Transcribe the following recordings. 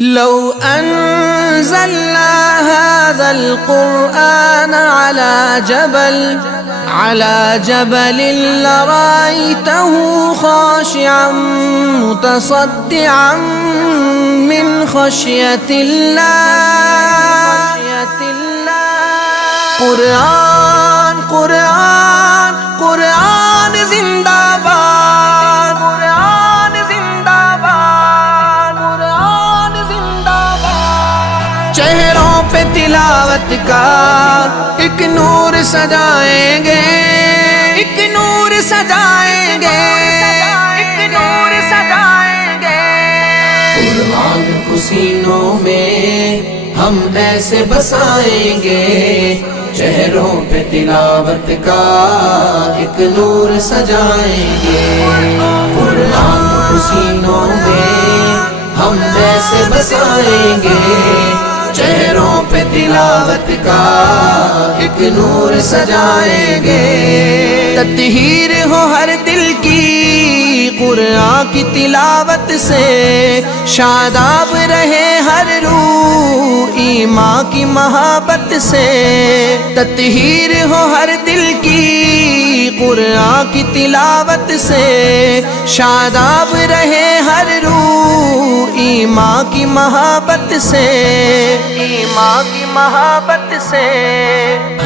لو أنزلنا هذا القرآن على جبل لرأيته خاشعا متصدعا من خشية الله. قرآن قرآن قرآن زندہ باد، قرآن زندہ باد، قرآن زندہ باد۔ چہروں پہ تلاوت کا ایک نور سجائیں گے، ایک نور سجائیں گے، ایک نور سجائیں گے۔ قرآن کو سینوں میں ہم ایسے بسائیں گے، چہروں پہ تلاوت کا ایک نور سجائیں گے۔ قرآن کو سینوں میں ہم ایسے بسائیں گے، چہروں پہ تلاوت کا ایک نور سجائیں گے۔ تطہیر ہو ہر دل کی قرآن کی تلاوت سے، شاداب رہے ہر روح ایمان کی محبت سے۔ تطہیر ہو ہر دل کی قرآن کی تلاوت سے، شاداب رہے ہر روح ایمان کی محبت سے، ایمان کی محبت سے۔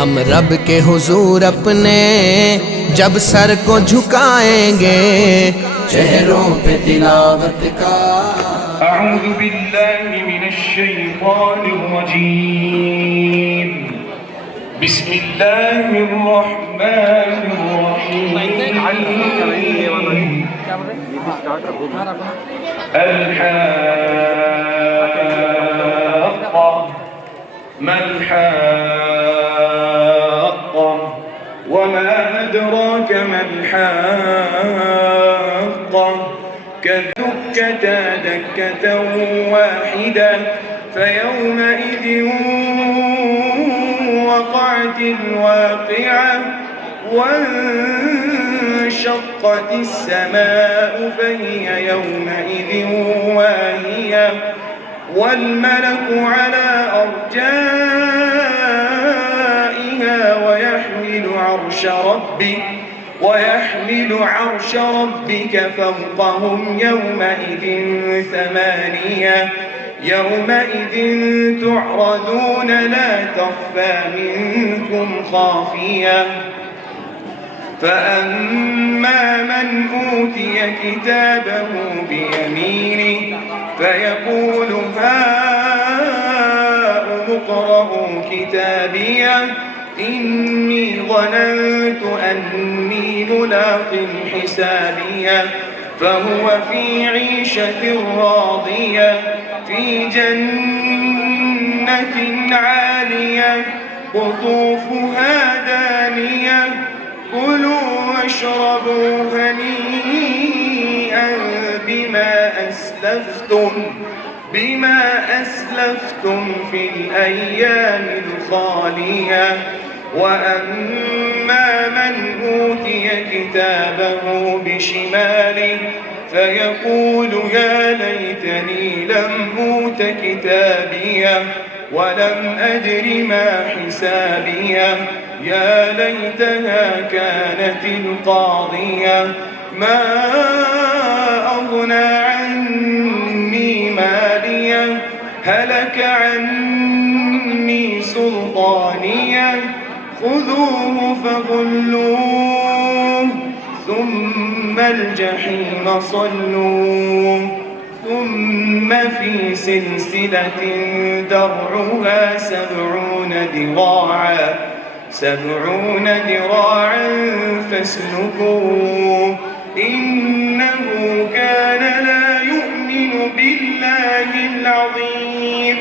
ہم رب کے حضور اپنے جب سر کو جھکائیں گے، چہروں پہ تلاوت کا۔ اعوذ باللہ من الشیطان الرجیم، بسم اللہ الرحمن الرحیم۔ الحاقہ ما الحاقہ وما أدراك ما الحاقة كدكة دكة واحدة فيومئذ وقعت الواقعة وانشقت السماء فهي يومئذ واهية والملك على أرجائها ويحمل عرش ربك فوقهم يومئذ ثمانية يومئذ تعرضون لا تخفى منكم خافية فأما من أوتي كتابه بيمينه فيقول هاؤم اقرءوا كتابيه إني ظننت أني ملاق حسابيه فهو في عيشة راضية في جنة عالية قطوفها دانية كلوا واشربوا هنيئا بما أسلفتم في الأيام الخالية وأما من أوتي كتابه بشماله فيقول يا ليتني لم أوت كتابيه ولم أدر ما حسابيه يا ليتها كانت القاضية ما أغنى عني ماليه هلك عني سلطانيه خذوه فغلوه ثم الجحيم صلوه ثم في سلسلة درعها 70 ذراعا فاسلكوه إنه كان لا يؤمن بالله العظيم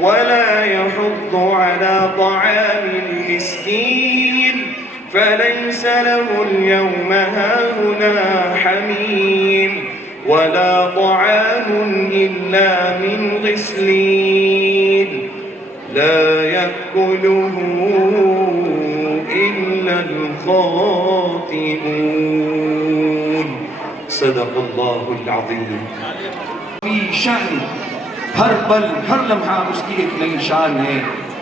ولا يحض على طعام المسكين فليس له اليوم هاهنا حميم ولا طعام إلا من غسلين لا يأكله إلا الخاطئون صدق الله العظيم. في شأن ہر پل ہر لمحہ اس کی ایک نئی شان ہے.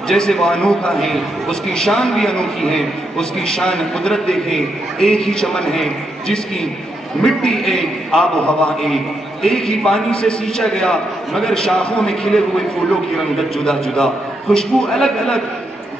جیسے وہ انوکھا ہے اس کی شان بھی انوکھی ہے. اس کی شان قدرت دیکھیں، ایک ہی چمن ہے جس کی مٹی ایک، آب و ہوا ایک ہی پانی سے سینچا گیا مگر شاخوں میں کھلے ہوئے پھولوں کی رنگت جدا جدا، خوشبو الگ الگ.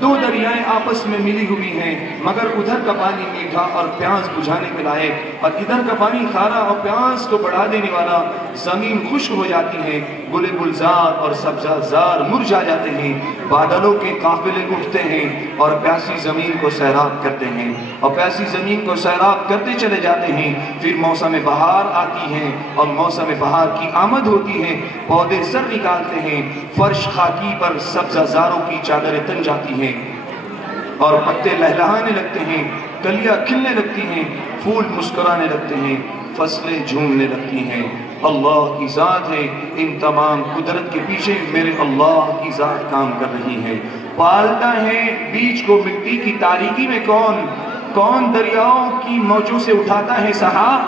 دو دریائیں آپس میں ملی ہوئی ہیں مگر ادھر کا پانی میٹھا اور پیاس بجھانے کے لائق، اور ادھر کا پانی کھارا اور پیاس کو بڑھا دینے والا. زمین خشک ہو جاتی ہے، گل گلزار اور سبزہ زار مرجھا جاتے ہیں، بادلوں کے قافلے اٹھتے ہیں اور پیاسی زمین کو سیراب کرتے ہیں، اور پیاسی زمین کو سیراب کرتے چلے جاتے ہیں. پھر موسم بہار آتی ہے اور موسم بہار کی آمد ہوتی ہے، پودے سر نکالتے ہیں، فرش خاکی پر سبزہ زاروں کی چادریں تن جاتی ہیں اور پتے لہلہانے لگتے ہیں، کلیاں کھلنے لگتی ہیں، پھول مسکرانے لگتے ہیں، فصلیں جھومنے لگتی ہیں. اللہ کی ذات ہے، ان تمام قدرت کے پیچھے میرے اللہ کی ذات کام کر رہی ہے. پالتا ہے بیج کو مٹی کی تاریکی میں کون دریاؤں کی موجوں سے اٹھاتا ہے سحاب،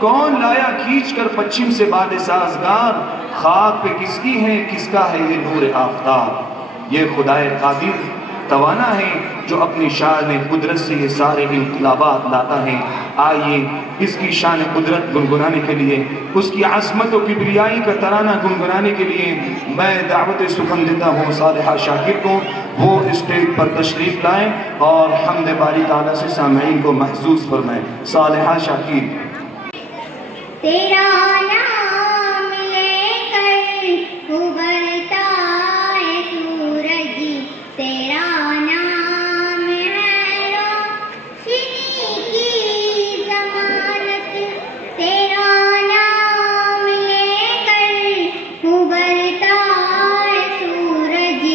کون لایا کھینچ کر پچھم سے باد سازگار. خاک پہ کس کی ہے، کس کا ہے یہ نور آفتاب. یہ خدائے قادر توانا ہے جو اپنی شان قدرت سے یہ سارے انقلابات لاتا ہے. آئیے اس کی شان قدرت گنگنانے کے لیے، اس کی عظمت و کبریائی کا ترانہ گنگنانے کے لیے میں دعوت سخن دیتا ہوں صالحہ شاکر کو، وہ اسٹیج پر تشریف لائیں اور حمد باری تعالیٰ سے سامعین کو محظوظ فرمائیں. صالحہ شاکر. تیرا نام لے کر ابھرتا ہے سورج، تیرا نام ہے روشنی کی ضمانت. تیرا نام لے کر ابھرتا ہے سورج،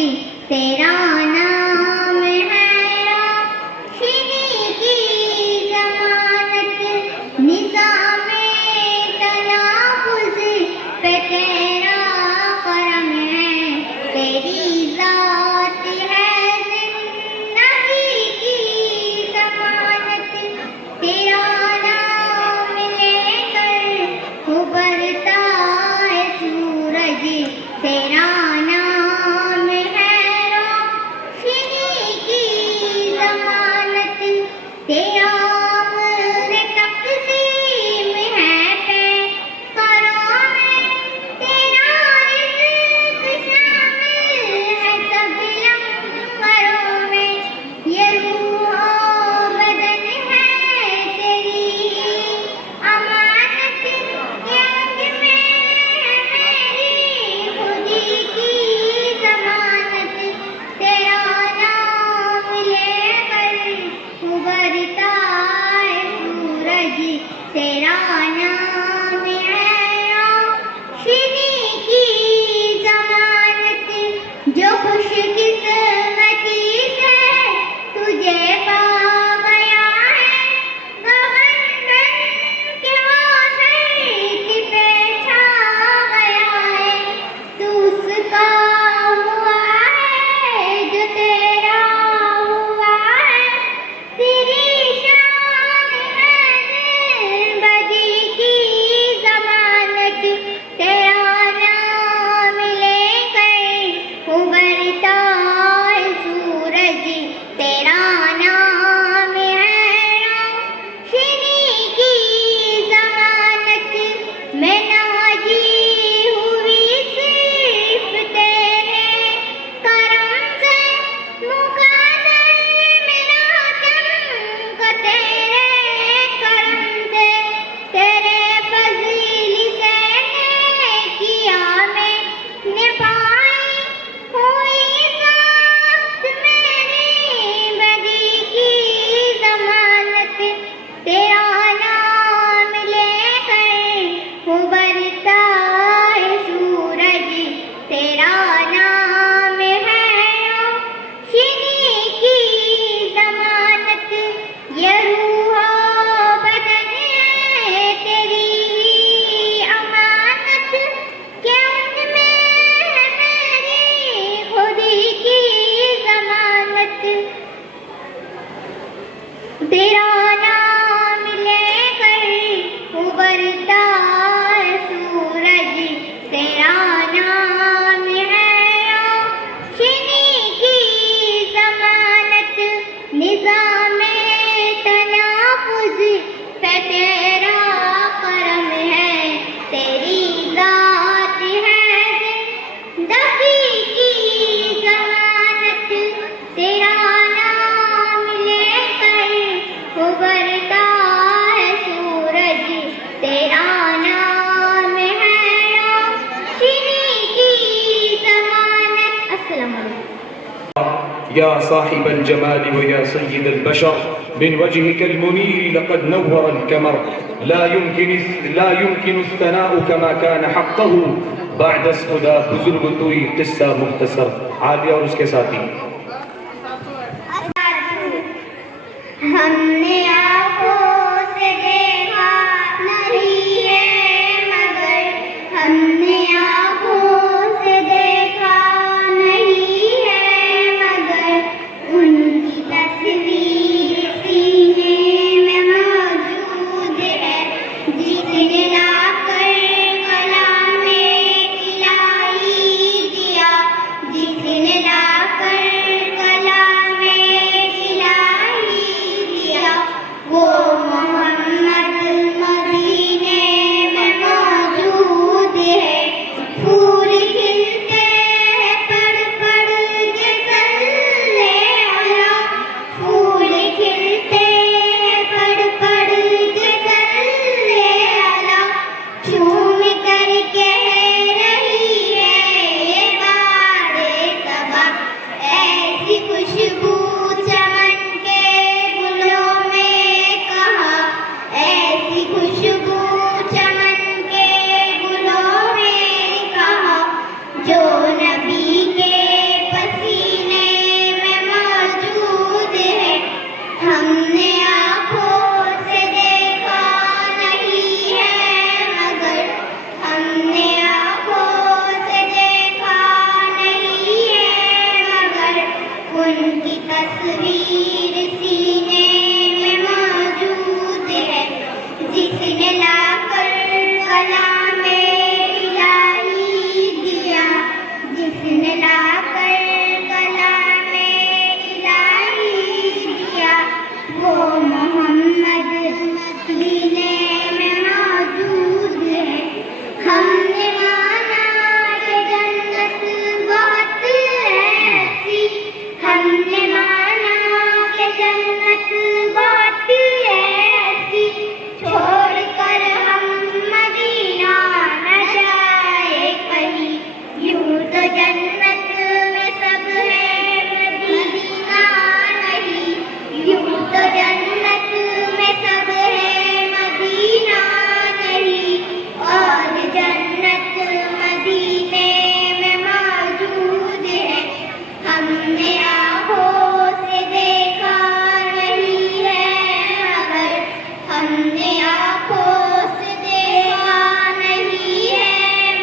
تیرا نام ہے روشنی کی ضمانت. نظام تناور السلام علیکم. يا صاحب الجمال ويا سيد البشر من وجهك المنير لقد نور القمر لا يمكن الثناء كما كان حقه بعد اسخدا بزرگ توئی قصہ مختصر. عالیہ اور اس کے ساتھی. ہم نے آنکھوں سے دیکھا نہیں ہے مگر ہم نے آنکھوں سے دیکھا نہیں ہے مگر ان کی تصویر سینے میں موجود ہے جس نے لا کر کلام الہی دیا جس نے لا کر کلام الہی دیا وہ محمد مدینے میں موجود ہے. پھول کھلتے ہیں پڑھ پڑھ کے صلی علی پھول کھلتے ہیں پڑھ پڑھ کے صلی علی چوم کر کہہ رہی ہے باد صبا ایسی خوشبو چمن کے گلوں میں کہاں ایسی خوشبو چمن کے گلوں میں کہاں جو نبی کے پسینے میں موجود ہے. ہم نے آنکھوں سے دیکھا نہیں ہے مگر ہم نے آنکھوں سے دیکھا نہیں ہے مگر ان کی تصویر سینے میں موجود ہے جس نے لا کر کلام الہی دیا جس نے لا کر کلام الہی دیا وہ محمد مدینے میں موجود ہے. ہم نے مانا کہ جنت بہت ایسی ہم نے مانا کہ جنت بہت ایسی چھوڑ کر ہم مدینہ نہ جائے کہیں یوں تو جنت میں سب ہے مدینہ نہیں یوں تو جنت میں سب ہے مدینہ نہیں اور جنت مدینے میں موجود ہے. ہم نے آنکھوں سے دیکھا نہیں ہے مگر ہم نے آنکھوں سے دیکھا نہیں ہے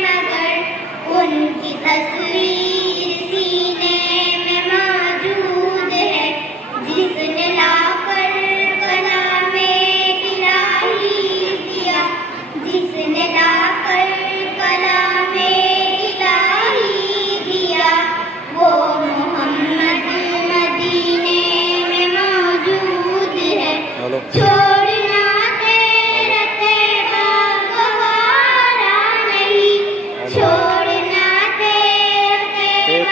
مگر ان کی تصویر سینے میں موجود ہے جس نے لا کر کلام الہی دیا جس نے لا کر کلام الہی دیا وہ محمد مدینے میں موجود ہے. چھوڑنا تیرا تیرا گوارا نہیں چھوڑنا تیرا تیرا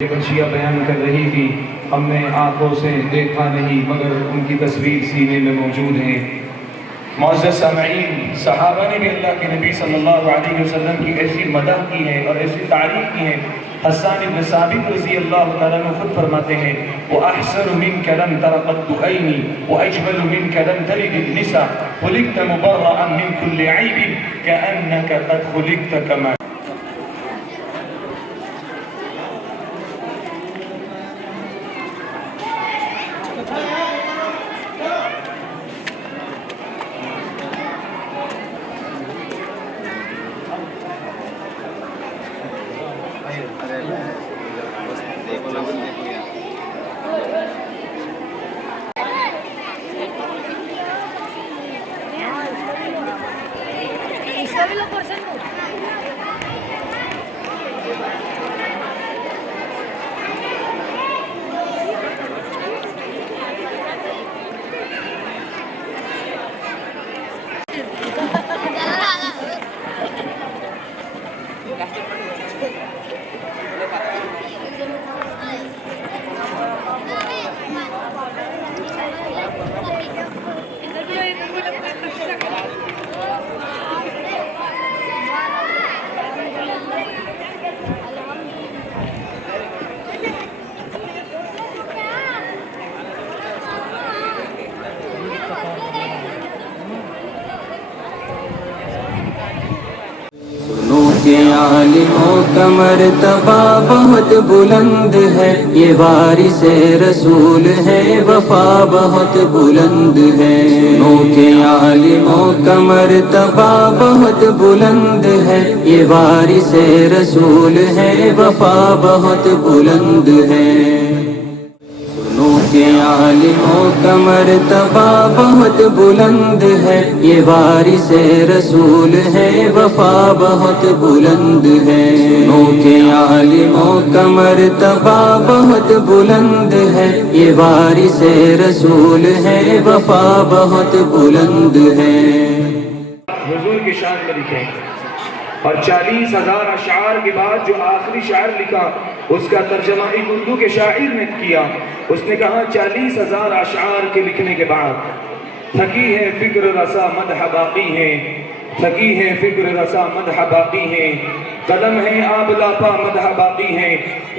یہ بچیاں بیان کر رہی تھی ہم نے آنکھوں سے دیکھا نہیں مگر ان کی تصویر سینے میں موجود ہے. معزز سامعین، صحابہ نے بھی اللہ کے نبی صلی اللہ علیہ وسلم کی ایسی مدح کی ہے اور ایسی تعریف کی ہے. حسان بن ثابت رضی اللہ تعالیٰ عنہ خود فرماتے ہیں وَأَحْسَنُ مِنْكَ لَمْ تَرَ قَدُّ عَيْنِي وَأَجْمَلُ مِنْكَ لَمْ تَلِدِ النِّسَاءُ خُلِقْتَ مُبَرَّأً مِنْ كُلِّ عَيْبٍ كَأَنَّكَ قَدْ خُلِقْتَ كَمَا کے عالموں کا مرتبہ بہت بلند ہے، یہ وارث رسول ہے، وفا بہت بلند ہے۔ سنو کے عالموں کا مرتبہ بہت بلند ہے، یہ وارث رسول ہے، وفا بہت بلند ہے۔ سنو کے عالموں کا مرتبہ بہت بلند ہے، یہ وارث رسول ہے، وفا بہت بلند ہے۔ سنو کے عالموں کا مرتبہ بہت بلند ہے، یہ وارث رسول ہے، وفا بہت بلند ہے۔ حضور کی شان میں لکھیں، اور 40,000 اشعار کے بعد جو آخری شعر لکھا اس کا ترجمہ ایک اردو کے شاعر نے کیا۔ اس نے کہا 40,000 اشعار کے لکھنے کے بعد تھکی ہے فکر رسا مدح باقی ہے، تھکی ہے فکر رسا مدح باقی ہے، قلم ہے آب لاپا مدح باقی ہے،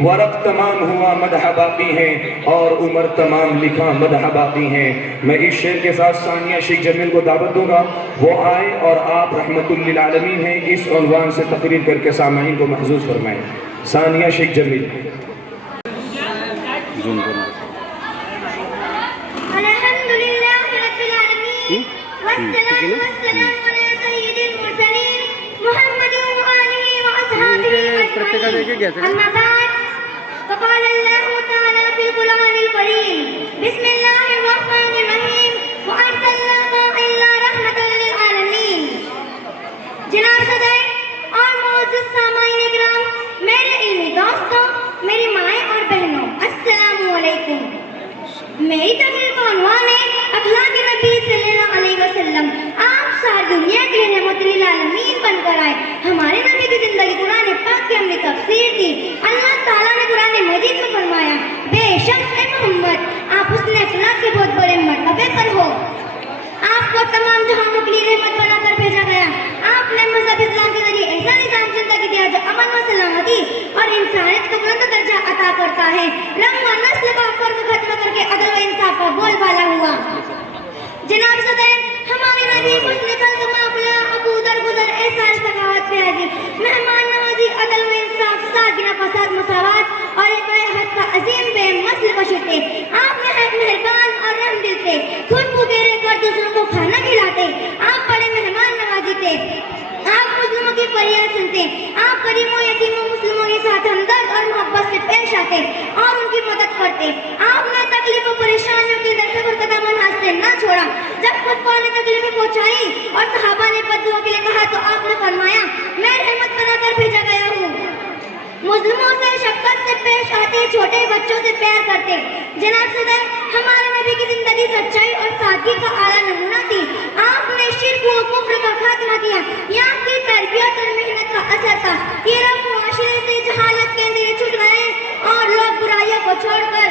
ورق تمام ہوا مدح باقی ہے، اور عمر تمام لکھا مدح باقی ہے۔ میں اس شعر کے ساتھ ثانیہ شیخ جمیل کو دعوت دوں گا، وہ آئے اور آپ رحمت للعالمین ہیں، اس عنوان سے تقریر کر کے سامعین کو محظوظ فرمائیں۔ ثانیہ شیخ جمیل۔ الحمدللہ رب العالمین والصلاة والسلام علی سید المرسلین محمد وآلہ وأصحابہ اجمعین، اما بعد فقال اللہ تعالی فی القرآن الکریم بسم اللہ الرحمن الرحیم وارسلناک الا رحمۃ للعالمین۔ جناب صدر اور معزز سامعین اکرام، میرے علمی دوستوں، میری مائیں اور بہنوں، السلام علیکم۔ میری تقریر کا عنوان ہے اخلاق نبی صلی اللہ علیہ وسلم۔ آپ ساری دنیا کے لیے رحمت للعالمین بن کر آئے۔ ہمارے نبی کی زندگی قرآن پاک کی ہم نے تفسیر دی۔ اللہ تعالیٰ نے قرآن مجید میں فرمایا، بے شک اے محمد آپ حسن اخلاق کے بہت بڑے مرتبے پر ہو۔ آپ کو تمام جہانوں کے لیے رحمت بنا کر بھیجا گیا۔ آپ نے مذہب اسلام کے ذریعے ایسا نظام زندگی دیا جو امن و سلامتی اور انسانیت کو بلند درجہ عطا کرتا ہے۔ رنگ و نسل کا فرق ختم کر کے عدل و انصاف کا بول بالا ہوا۔ جناب صدر، ہمارے نبی حسن خلق معاملہ عقود اور گزر احسان سخاوت پیازی مہمان نوازی عدل و انصاف سادگی فساد مساوات اور ایک حد کا عظیم بے مسل بشر تھے۔ آپ نہایت مہربان اور رحم دل تھے، خود بھوکے رہ کر دوسروں کو کھانا کھلاتے۔ آپ بڑے مہمان نوازی تھے، آپ مسلموں کی فریاد سنتے، آپ غریبوں یتیموں مسلموں کے ساتھ ہمدرد اور محبت سے پیش آتے اور ان کی مدد کرتے۔ آپ نے تکلیف و پریشانیوں کے در صبر قدم ہاتھ سے نہ چھوڑا۔ جب کفار نے تکلیفیں پہنچائی اور صحابہ نے بددعا کے لیے کہا تو آپ نے فرمایا، میں رحمت بنا کر بھیجا گیا ہوں۔ مظلوموں سے شفقت سے پیش آتے، چھوٹے بچوں سے پیار کرتے۔ جناب صدر، ہمارے نبی کی زندگی سچائی اور سادگی کا اعلیٰ نمونہ تھی۔ آپ نے شرک و کفر کا خاتمہ کیا، یہ آپ کی تربیت اور محنت کا اثر تھا۔ یہ رب معاشرے سے جہالت کے اندھیرے چھٹ گئے اور لوگ برائیوں کو چھوڑ کر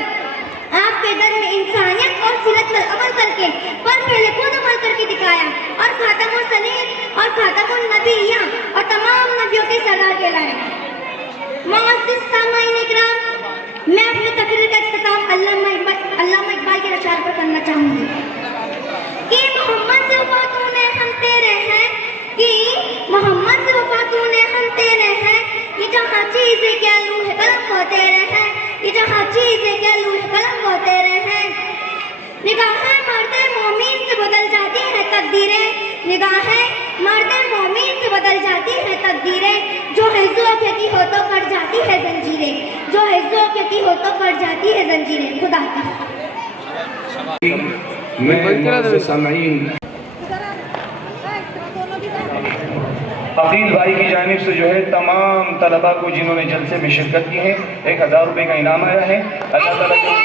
آپ کے در میں انسانیت اور صلت پر عمل کر کے پر پہلے خود عمل کر کے دکھایا اور خاتم الرسولین اور خاتم النبیین اور تمام نبیوں کے سردار کہلائے۔ معزز سامعین اکرام، میں اپنی تقریر کا اختتام علامہ اقبال کے اشعار پر کرنا چاہوں گی کہ محمد سے وفاتوں نے ہم تیرے ہیں، کہ محمد سے وفاتوں نے ہم تیرے ہیں، یہ جہاں چیزیں کیا لوح قلم وہ تیرے ہیں، یہ جہاں چیزیں کیا لوح قلم وہ تیرے ہیں۔ نگاہیں مرد مومن سے بدل جاتی ہے تقدیریں، نگاہیں مرد مومن سے بدل جاتی ہے تقدیریں، جو ہے ذوق کی ہو تو کٹ جاتی ہے زنجیریں، جو ہے ذوق کی ہو تو کٹ جاتی ہے زنجیریں. خدا حافظ. میں معزز سامعین عقیل بھائی کی جانب سے جو ہے تمام طلباء کو جنہوں نے جلسے میں شرکت کی ہے 1000 روپے کا انعام آیا ہے. اللہ تعالیٰ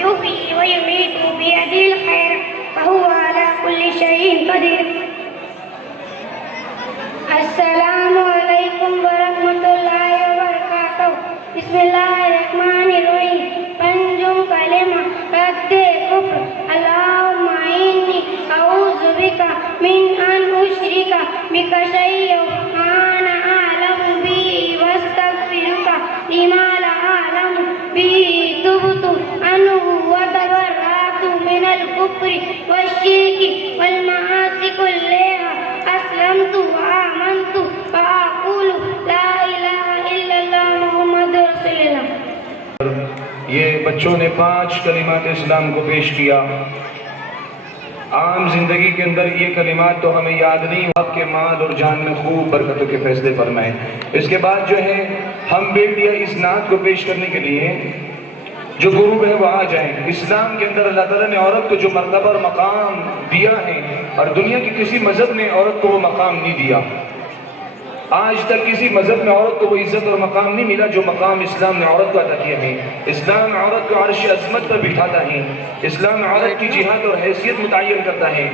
يحيي ويميت بيده الخير وهو على كل شيء قدير. السلام علیکم ورحمۃ اللہ وبرکاتہ. بسم اللہ الرحمن الرحیم. پنجم کلمہ رد کفر. اللہم انی اعوذ بک من ان اشرک بک شیئا انا اعلم به واستغفرک لما لا اعلم به. تبت عنه وتبرأت من الكفر والشرك والمعاصي كلها. أسلمت وآمنت وأقول لا إله إلا الله محمد رسول الله. یہ بچوں نے 5 کلمات اسلام کو پیش کیا. عام زندگی کے اندر یہ کلمات تو ہمیں یاد نہیں. آپ کے مال اور جان میں خوب برکتوں کے فیصلے فرمائیں. اس کے بعد جو ہے ہم بیٹیاں اس نعت کو پیش کرنے کے لیے جو گروہ ہے وہ آ جائیں. اسلام کے اندر اللہ تعالیٰ نے عورت کو جو مرتبہ اور مقام دیا ہے اور دنیا کی کسی مذہب نے عورت کو وہ مقام نہیں دیا. آج تک کسی مذہب میں عورت کو وہ عزت اور مقام نہیں ملا جو مقام اسلام نے عورت کو عطا کیا ہے. اسلام عورت کو عرش عظمت پر بٹھاتا ہے. اسلام عورت کی جہاد اور حیثیت متعین کرتا ہے.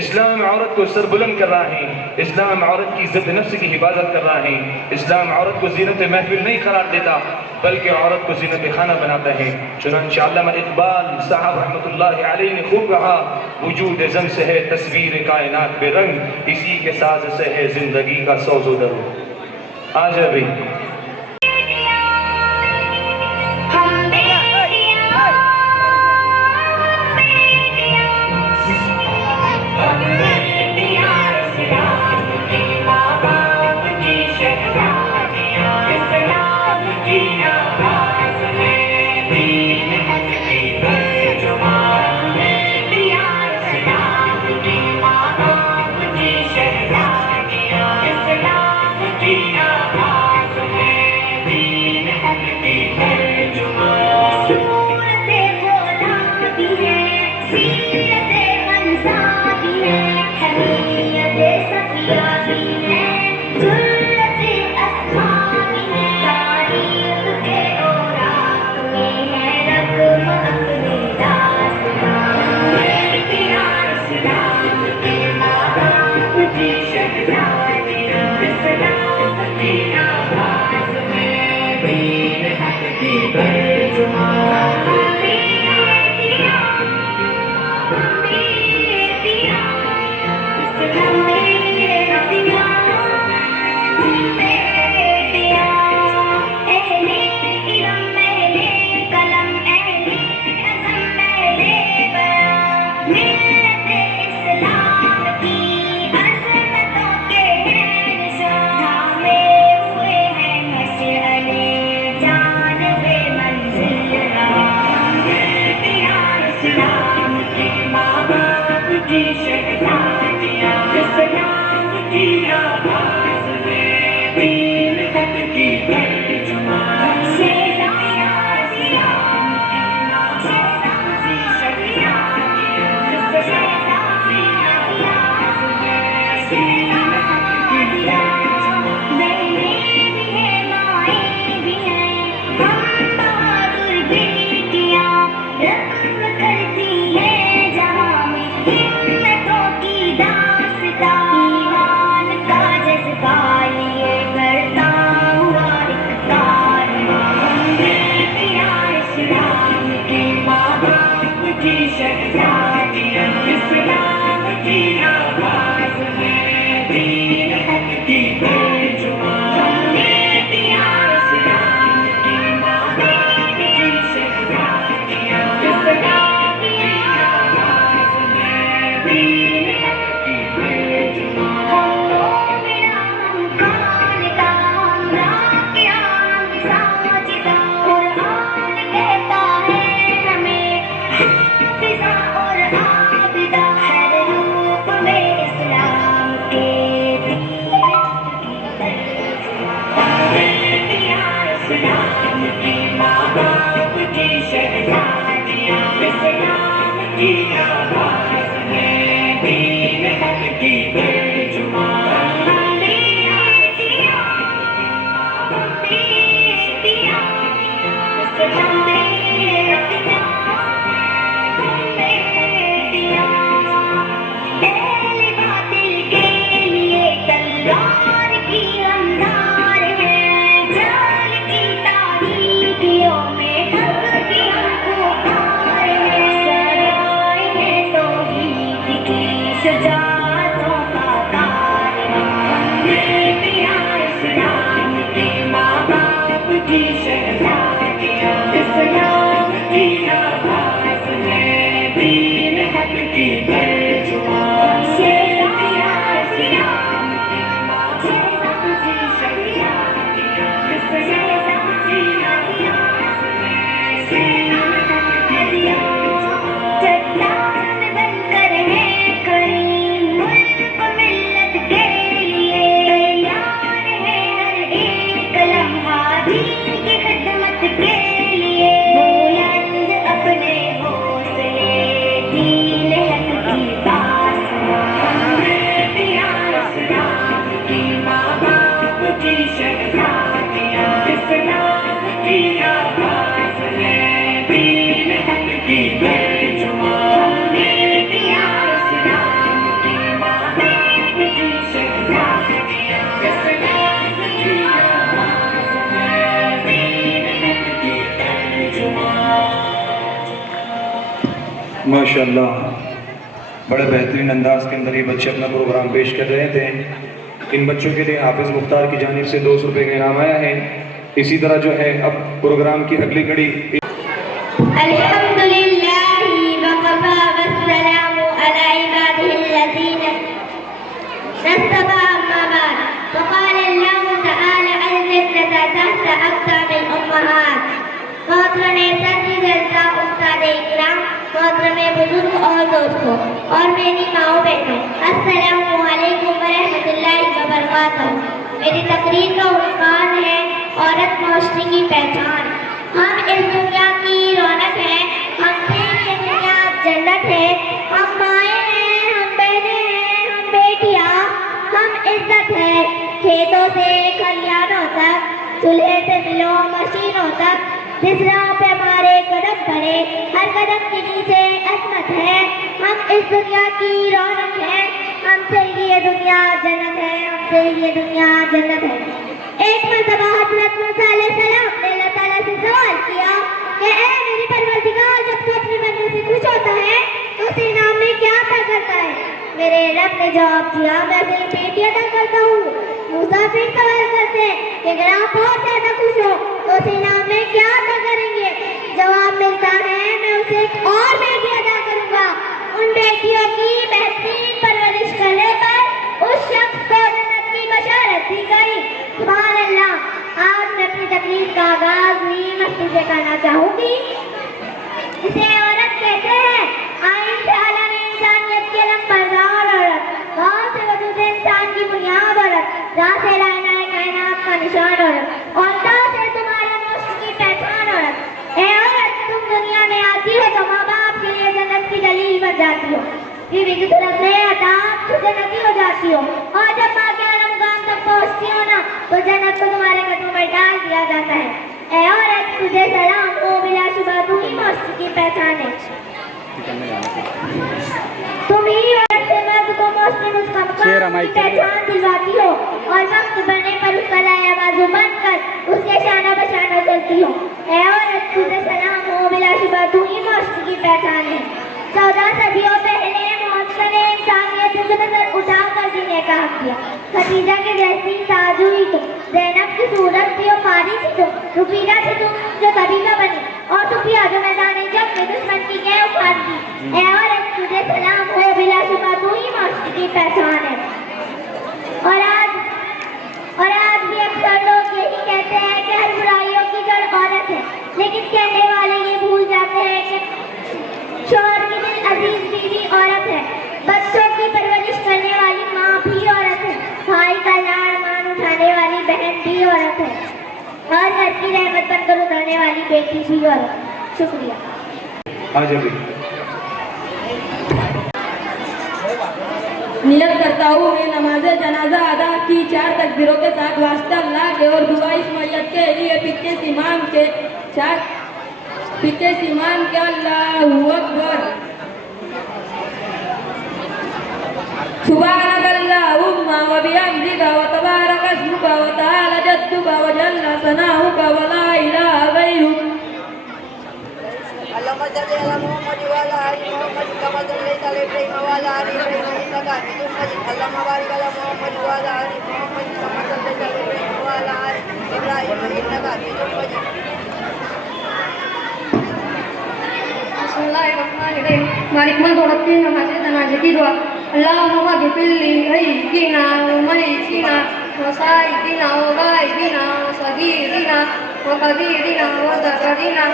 اسلام عورت کو سر بلند کر رہا ہے. اسلام عورت کی عزت نفس کی حفاظت کر رہا ہے. اسلام عورت کو زینت محفل نہیں قرار دیتا بلکہ عورت کو زینت خانہ بناتا ہے. چنانچہ علامہ اقبال صاحب رحمۃ اللہ علیہ نے خوب کہا وجود زن سے ہے تصویر کائنات بے رنگ, اسی کے ساز سے ہے زندگی کا سوز و درد. آ جائے بھائی. کی شہزادیاں اسلام کی آواز میں دین حق کی ترجمان شہزادیاں اسلام کی شہزادیاں ماشاءاللہ بڑے بہترین انداز کے اندر یہ بچے اپنا پروگرام پیش کر رہے تھے. ان بچوں کے لیے حافظ مختار کی جانب سے 200 روپے کا انعام آیا ہے. اسی طرح جو ہے اب پروگرام کی اگلی کڑی الحمدللہ وقفا والسلام علی عبادہ الذین اصطفى اما بعد فقال اللہ تعالی الجنة تحت اقدام الامہات. محترم صدر جلسہ استاد اکرام، محترم بزرگ اور دوستوں اور میری ماؤں بہنوں، السلام علیکم ورحمۃ اللہ وبرکاتہ. میری تقریر کا عنوان ہے عورت معاشرے کی پہچان. ہم اس دنیا کی رونق ہیں، ہم سے یہ دنیا جنت ہے. ہم مائیں ہیں، ہم بہنیں ہیں، ہم بیٹیاں، ہم عزت ہے. کھیتوں سے کھلیانوں تک، چولہے سے ملوں مشینوں تک، جس راہ پہ ہمارے قدم پڑے ہر قدم کے نیچے عظمت ہے. ہم اس دنیا کی رونق ہیں، ہم سے یہ دنیا جنت ہے، ہم سے یہ دنیا جنت ہے. ایک مرتبہ حضرت موسیٰ علیہ السلام نے اللہ تعالیٰ سے سوال کیا کہ اے میری پروردگار، جب تو اپنے بندے سے خوش ہوتا ہے تو اس انعام میں کیا عطا کرتا ہے؟ میرے رب نے جواب دیا، میں اسے بیٹی عطا کرتا ہوں. موسیٰ پھر سوال کرتے کہ اگر آپ بہت زیادہ خوش ہو تو اس انعام میں کیا عطا کریں گے؟ جواب ملتا ہے، میں اسے ایک اور بیٹی عطا کروں گا. ان بیٹیوں کی بہترین پرورش کرنے پر اس شخص کو جنت کی بشارت دی گئی. سبحان اللہ. آج میں اپنی تقریر کا آغاز ہی مستی سے کرنا چاہوں گی. اسے عورت کہتے ہیں. آئین سے عالم انسانیت کے علم راہ سے لانا ہے کائنات کا نشان عورت، عورتوں سے تمہارے معاشرے کی پہچان عورت۔ اے عورت تم دنیا میں آتی ہو تو ماں باپ کے لیے جنت کی دلیل بن جاتی ہو، بیوی کی صورت میں اطاعت تو جنتی ہو جاتی ہو، اور جب ماں کے اعلی مقام تک پہنچتی ہو نا تو جنت کو تمہارے قدموں میں ڈال دیا جاتا ہے۔ اے عورت تجھے سلام ہو، بلا شبہ تو ہی معاشرے کی پہچان ہے۔ تم ہی عورت سے مرد کو معاشرے میں اس کا مقام کی پہچان دلواتی ہو، اور وقت بننے پر اس کا لایا بازو بن کر اس کے شانہ بشانہ چلتی ہو۔ اے عورت تجھے سلام ہو، بلا شبہ تو ہی معاشرے کی پہچان ہے۔ 14 صدیوں پہلے محمد نے انسانیت سے نظر اٹھا کر جینے کا حق دیا۔ خدیجہ کے جیسی ساجو ہی تم، زینب کی صورت بھی پاری تھی تم، رفیدہ تھی تم جو طبیبہ بنی، اور صفیہ جو میدان جنگ میں دشمن کی گے اکھاڑ دی۔ اے عورت تجھے سلام ہو، بلا شبہ تو ہی معاشرے کی پہچان ہے۔ اور آج بھی اکثر لوگ یہی کہتے ہیں کہ ہر برائیوں کی جڑ عورت ہے، لیکن کہنے والے یہ بھول جاتے ہیں کہ شوہر کی دل عزیز بیوی عورت ہے، بچوں کی پرورش کرنے والی ماں بھی عورت ہے، بھائی کا لاڑ مان اٹھانے والی بہن بھی عورت ہے، اور گھر کی رحمت بن کر اترنے والی بیٹی بھی عورت۔ شکریہ۔ نیت کرتا ہوں میں نماز جنازہ ادا کی 4 تکبیروں کے ساتھ واسطہ اللہ کے اور دعا اس میت کے لیے پیچھے سے امام کے اللہ اکبر۔ سبحانک اللہم و بحمدک و تبارک اسمک و تعالی جدک و جل ثناؤک و لا الہ غیرک۔ اللهم صل على محمد وعلى ال محمد كما صليت على ابراهيم وعلى ال ابراهيم انك حميد مجيد اللهم بارك على محمد وعلى ال محمد كما صليت على ابراهيم وعلى ال ابراهيم انك حميد مجيد۔ بسم اللہ الرحمن الرحیم۔ مالک ملک و رب نماز جنازے کی دعا۔ اللهم اغفر لحينا وميتنا وصائدنا وغائبنا وصغيرنا وكبيرنا وذكرنا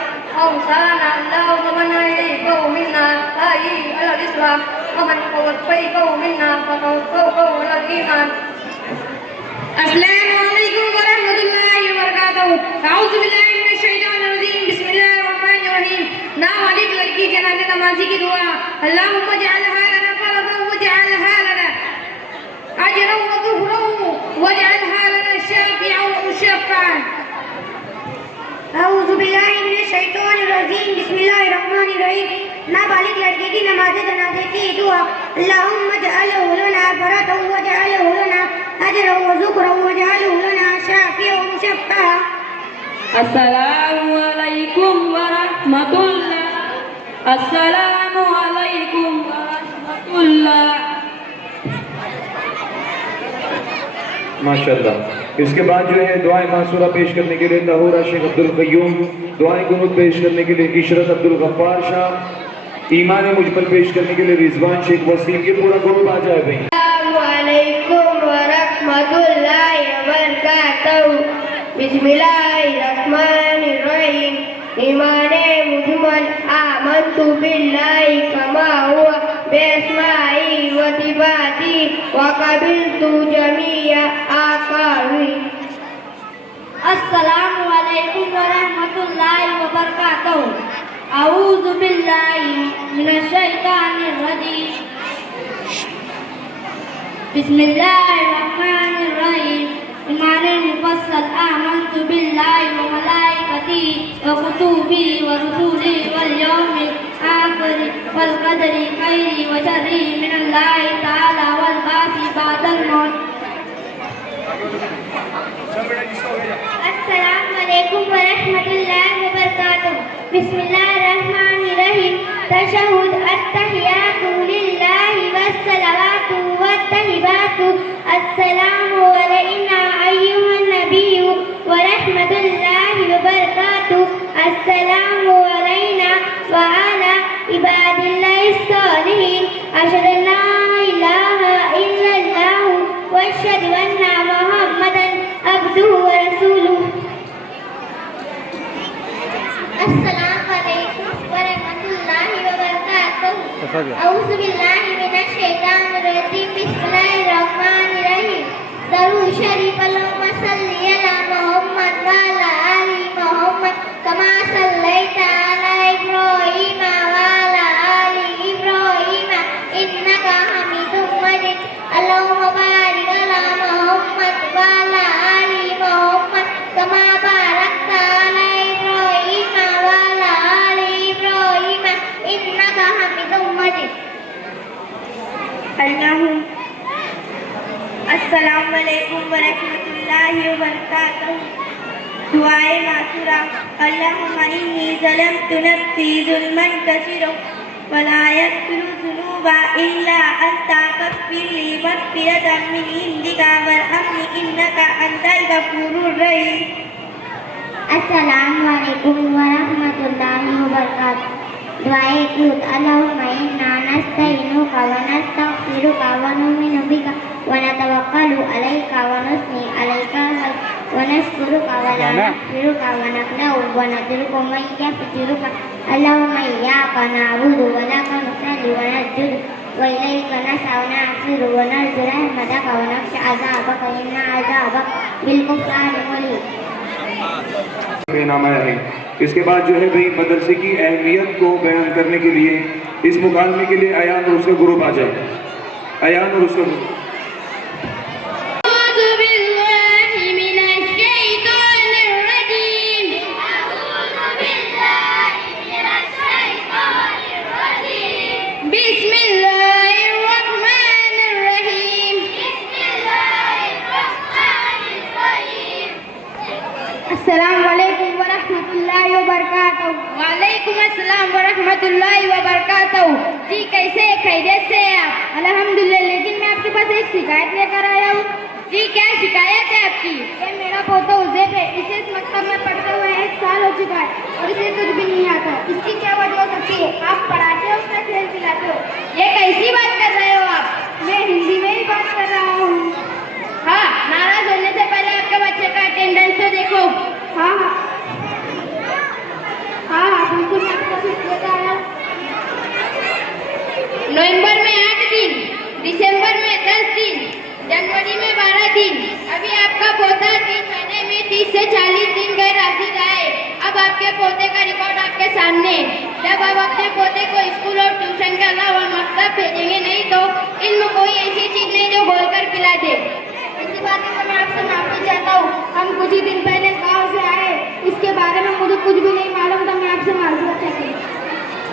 أوصانا اللهم من أحييته منا أحييه على الإسلام ومن توفيته منا فتوفه على الإيمان۔ السلام علیکم ورحمۃ اللہ وبرکاتہ۔ اعوذ باللہ من الشیطان الرجیم، بسم اللہ الرحمن الرحیم۔ نامالک لڑکی جنازہ نمازی کی دعا۔ اللهم اجعلها لنا فرجا واجعلها لنا اجرا وظهرا واجعلها لنا شافعا ومشفعا۔ اعوذ باللہ من الشیطان الرجیم، بسم اللہ الرحمن الرحیم۔ نابالغ لڑکی کی نماز جنازے کی دعا۔ اللهم اجعله لنا فرجا واجعله لنا اجرا وذکرا واجعله لنا شافعا ومشفعا۔ السلام علیکم ورحمۃ اللہ۔ السلام علیکم ورحمۃ اللہ۔ ماشاءاللہ۔ اس کے بعد جو ہے دعائیں معصورہ پیش کرنے کے لیے لاہورہ شیخ عبدالقیوم، دعائیں قنوت پیش کرنے کے لیے عشرت عبدالغفار شاہ، ایمان مجبل پیش کرنے کے لیے رضوان شیخ وسیم، یہ پورا گروپ آ جائے بھائی۔ السلام علیکم ورحمۃ اللہ وبرکاتہ۔ بسم اللہ الرحمن الرحیم۔ ایمان مجمل آمنت باللہ کما ہوا باسمائی و صفاتی وقبلت جمیع آثاری۔ السلام علیکم ورحمۃ اللہ وبرکاتہ۔ اعوذ باللہ من الشیطان الرجیم، بسم اللہ الرحمن الرحیم۔ ایمان مفصل آمنت باللہ و ملائکتی و کتبی و رسولی والیوم الآخر والقدر خیری و شری من اللہ تعالی والبعث بعد الموت۔ السلام علیکم ورحمۃ اللہ وبرکاتہ۔ بسم اللہ الرحمن الرحیم۔ تشہد التحیات للہ والصلوات والطیبات۔ السلام علینا ایھا النبی ورحمۃ اللہ وبرکاتہ۔ السلام علینا وعلی عباد اللہ الصالحین۔ اشہد ان لا الہ الا اللہ واشہد ان محمدا عبدہ ورسولہ۔ السلام علیکم ورحمۃ اللہ وبرکاتہ۔ اعوذ باللہ من الشیطان الرجیم، بسم اللہ الرحمن الرحیم۔ درود شریف اللهم صل على محمد وعلى آل محمد كما صليت على إبراهيم وعلى آل إبراهيم إنك حميد مجيد اللهم بارك على محمد وعلى آل محمد كما باركت على إبراهيم وعلى آل إبراهيم إنك حميد مجيد. السلام علیکم ورحمۃ اللہ وبرکاتہ. دعائے معصورہ. اللہم انی ظلمت نفسی ظلما کثیرا ولا یغفر الذنوب الا انت فاغفر لی مغفرۃ من عندک وارحمنی انک انت الغفور الرحیم. السلام علیکم ورحمۃ اللہ وبرکاتہ. دعائے قنوت. اللہم انا نستعینک ونستغفرک ونؤمن بک ونتوکل علیک ونثنی علیک ونشکرک ولا نکفرک ونخلع ونترک من یفجرک. اللہم ایاک نعبد ولک نصلی ونسجد وإلیک نسعی ونعبد ونرجو رحمتک ونخشى عذابک ان عذابک بالکفار ملیم. نام آیا ہے. اس کے بعد جو ہے بھائی مدرسے کی اہمیت کو بیان کرنے کے لیے اس مکالمے کے لیے ایان اور اس کا گروپ آ جائے. ایان اور اس کا گروپ. السلام علیکم ورحمۃ اللہ وبرکاتہ. وعلیکم السلام ورحمۃ اللہ وبرکاتہ. جی کیسے خیریت سے ہیں آپ؟ الحمدللہ. لیکن میں آپ کے پاس ایک شکایت لے کر آیا ہوں. جی کیا شکایت ہے آپ کی؟ یہ میرا پوتا عزیب ہے. اسے اس مکتب میں پڑھتے ہوئے 1 سال ہو چکا ہے اور اسے کچھ بھی نہیں آتا. اس کی کیا وجہ ہو سکتی ہے؟ آپ پڑھاتے ہو اس کا کھیل کھلاتے ہو. یہ کیسی بات کر رہے ہو آپ؟ میں ہندی میں ہی بات کر رہا ہوں. ہاں ناراض ہونے سے پہلے آپ کے بچے کا اٹینڈنس تو دیکھو. ہاں بالکل میں آپ کو کچھ دیتا ہے. نومبر میں 8 دن, دسمبر میں 10 دن, جنوری میں 12 دن. ابھی آپ کا پوتا 3 مہینے میں 30 سے 40 دن غیر حاضر آئے. اب آپ کے پوتے کا ریکارڈ آپ کے سامنے. جب آپ اپنے پوتے کو اسکول اور ٹیوشن کے علاوہ مکتب بھیجیں گے نہیں تو علم کوئی ایسی چیز نہیں جو گھول کر پلا دے. اسی بات کو میں آپ سے معافی چاہتا ہوں. ہم کچھ ہی دن پہلے گاؤں سے آئے. اس کے بارے میں مجھے کچھ بھی نہیں معلوم تھا. میں آپ سے معذرت چاہتی ہوں.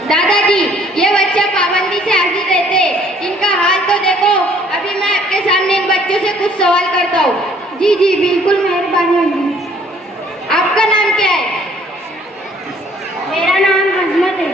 دادا جی یہ بچہ پابندی سے حاضر رہتے. ان کا حال تو دیکھو. ابھی میں آپ کے سامنے ان بچوں سے کچھ سوال کرتا ہوں. جی بالکل مہربانی ہوگی. آپ کا نام کیا ہے؟ میرا نام عظمت ہے.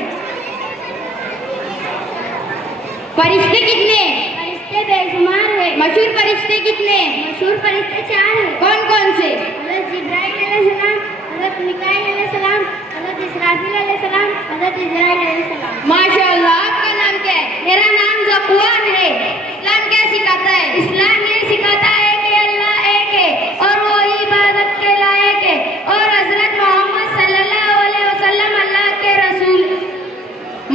فرشتے کتنے ہیں؟ فرشتے بے شمار ہے. مشہور فرشتے کتنے ہیں؟ مشہور فرشتے 4 ہیں. کون سے؟ حضرت جبرائیل علیہ السلام, حضرت میکائیل علیہ السلام, حضرت اسرافیل علیہ السلام, حضرت اسرائیل علیہ السلام. ماشاء اللہ. آپ کا نام کیا ہے؟ میرا نام ذکوان ہے. اسلام کیا سکھاتا ہے؟ اسلام یہ سکھاتا ہے کہ اللہ ایک ہے اور وہی عبادت کے لائق ہے اور حضرت محمد صلی اللہ علیہ وسلم اللہ کے رسول.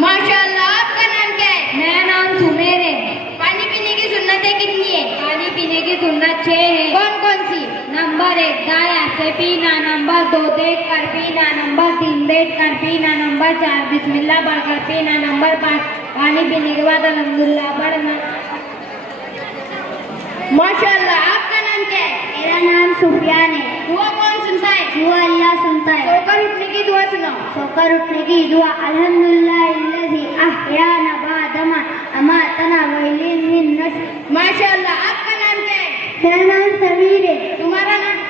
ماشاء اللہ. آپ کا نام کیا ہے؟ میرا نام سمیر ہے. پانی پینے کی سنتیں کتنی ہیں؟ پانی پینے کی سنت 6 ہے. کون سی؟ نمبر 1 دائیں سے پینا, نمبر 2 دیکھ کر پینا, نمبر 3 بیٹھ کر پینا, نمبر 4 بسم اللہ پڑھ کر پینا, نمبر 5 پانی پینے کے بعد الحمدللہ پڑھنا. ماشاء اللہ. آپ کا نام کیا ہے؟ میرا نام سفیان ہے. دعا کون سنتا ہے؟ دعا اللہ سنتا ہے. سو کر اٹھنے کی دعا سناؤ. سو کر اٹھنے کی دعا. الحمدللہ الذی احیانا بعد ما اماتنا والیہ النشور. ماشاء اللہ. آپ کا نام کیا ہے؟ میرا نام سمیر ہے. تمہارا نام؟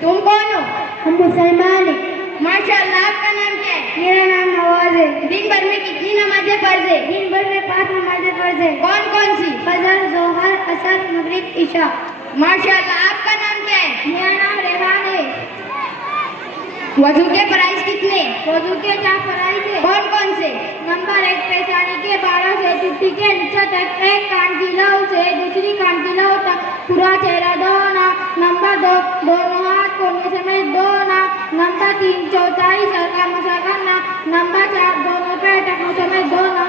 تم کون ہو؟ ہم مسلمان ہیں. ماشاء اللہ. آپ کا نام کیا ہے؟ میرا نام نواز ہے. دن بھر میں کتنی نمازیں فرض ہے؟ دن بھر میں 5 نمازیں فرض ہے. کون سی؟ فجر, ظہر, عصر, مغرب, عشاء. ماشاء اللہ. آپ کا نام کیا ہے؟ میرا نام ریحان ہے. وضو کے فرائض کتنے؟ وضو کے 4 فرائض ہے. کون سے؟ نمبر 1 پیشانی کے 12 سے چٹھی کے نیچے تک, 1 کان کی لو سے دوسری کان کی لو تک پورا چہرہ دھونا. نمبر 2 دونوں ہاتھ کونے سمیت دھونا. نمبر 3 چوتھائی سر کا مسح کرنا. نمبر 4 دونوں پیر ٹخنوں سمیت دھونا.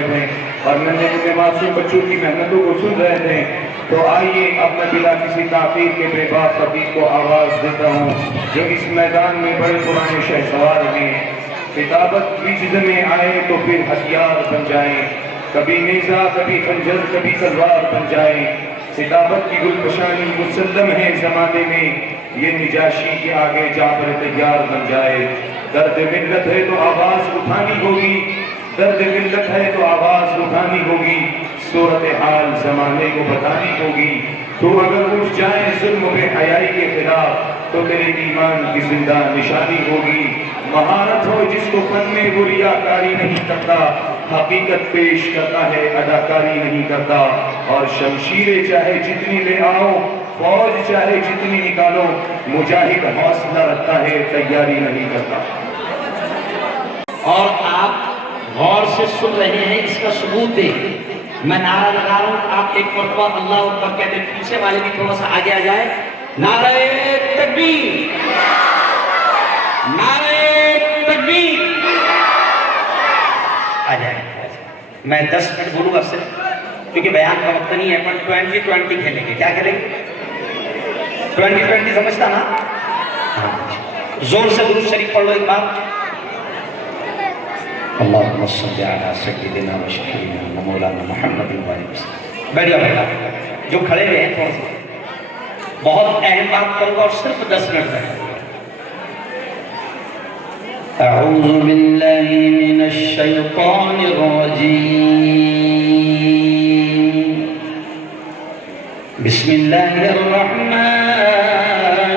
بیٹھے ہیں اور ننھے منے معصوم بچوں کی محنتوں کو سن رہے تھے، تو آئیے اب میں بلا کسی تاخیر کے بے باک خطیب کو آواز دیتا ہوں جو اس میدان میں بڑے پرانے شہسوار ہیں، خطابت وجد میں آئے تو پھر ہتھیار بن جائیں، کبھی نیزہ کبھی خنجر کبھی تلوار بن جائیں، خطابت کی گلفشانی مسلم ہے زمانے میں، یہ نجاشی کے آگے جعفر تیار بن جائے، درد ملت ہے تو آواز اٹھانی ہوگی، درد ملت ہے تو آواز اٹھانی ہوگی، صورتحال زمانے کو بتانی ہوگی، تو اگر اٹھ جائے ظلم بے حیائی کے خلاف تو تیرے ایمان کی زندہ نشانی ہوگی، مہارت ہو جس کو فن میں وہ ریاکاری نہیں کرتا، حقیقت پیش کرتا ہے اداکاری نہیں کرتا، اور شمشیریں چاہے جتنی لے آؤ فوج چاہے جتنی نکالو، مجاہد حوصلہ رکھتا ہے تیاری نہیں کرتا۔ اور آپ غور سے سن رہے ہیں، اس کا ثبوت دیں۔ میں نعرہ لگا رہا ہوں، آپ ایک مرتبہ اللہ اکبر کہتے ہیں، پیچھے والے بھی تھوڑا سا آگے آ جائے، نعرہ تکبیر، نعرہ تکبیر، آ جائے۔ میں 10 منٹ بولوں گا صرف، کیونکہ بیان کا وقت نہیں ہے، پر 20-20 کھیلیں گے۔ کیا کھیلیں گے؟ 20-20 سمجھتا نا؟ زور سے درود شریف پڑھ لو ایک بار۔ اللہم صلی علی سیدنا و شفیعنا مولانا محمد و علیہ وسلم۔ بیٹھیا بیٹھا، جو کھڑے ہوئے ہیں تھوڑا سا بہت اہم بات کروں گا اور صرف 10 منٹ بیٹھا۔ اعوذ باللہ من الشیطان الرجیم، بسم اللہ الرحمن